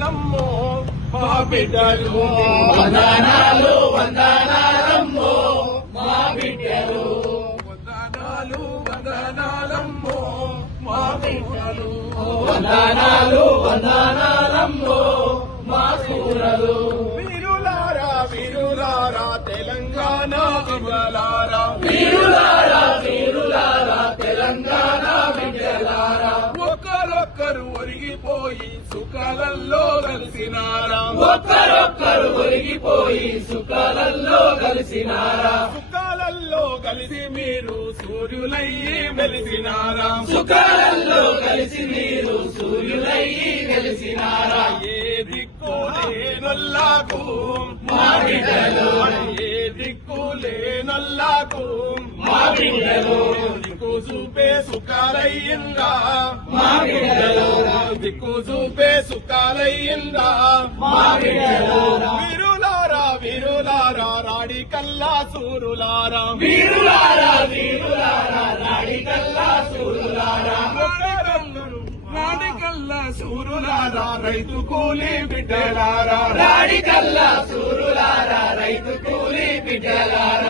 వందనాలమ్మో మా బిడ్డలు వందనాలు వందనాలమ్మో మా బిడ్డలు వందనాలు వందనాలమ్మో మా బిడ్డలు వందనాలు వందనాలమ్మో మా కూరలు వీరులారా వీరులారా తెలంగాణ బిడ్డలారా వీరులారా వీరులారా తెలంగాణ బిడ్డలారా ఒకరొక్కరు ఒరిగిపోయి సుఖాలలో కలిసినారా ఒక్కరొక్కరు ఒరిగిపోయి సుఖాలలో కలిసినారా సుఖాలలో కలిసి మీరు సూర్యులయ్యి వెలిసినారా సుఖాలలో కలిసి మీరు సూర్యులయ్యి వెలిసినారా ఏ దిక్కు లేనొల్లాకు మా బిడ్డలు ఏ దిక్కు లేనొల్లాకు మా బిడ్డలు దిక్కు చూపే సుఖాలయ్యిందా మా బిడ్డలు దిక్కు చూపే సుఖాలయ్యిందా మా బిడ్డలు వీరులారా వీరులారా రాడి కల్లా సూరులారా వీరులారా వీరులారా రాడికల్లా సూరులారా రాడి కల్లా సూరులారా రైతు కూలీ బిడ్డలారా రాడికల్లా సూరులారా రైతు కూలీ బిడ్డలారా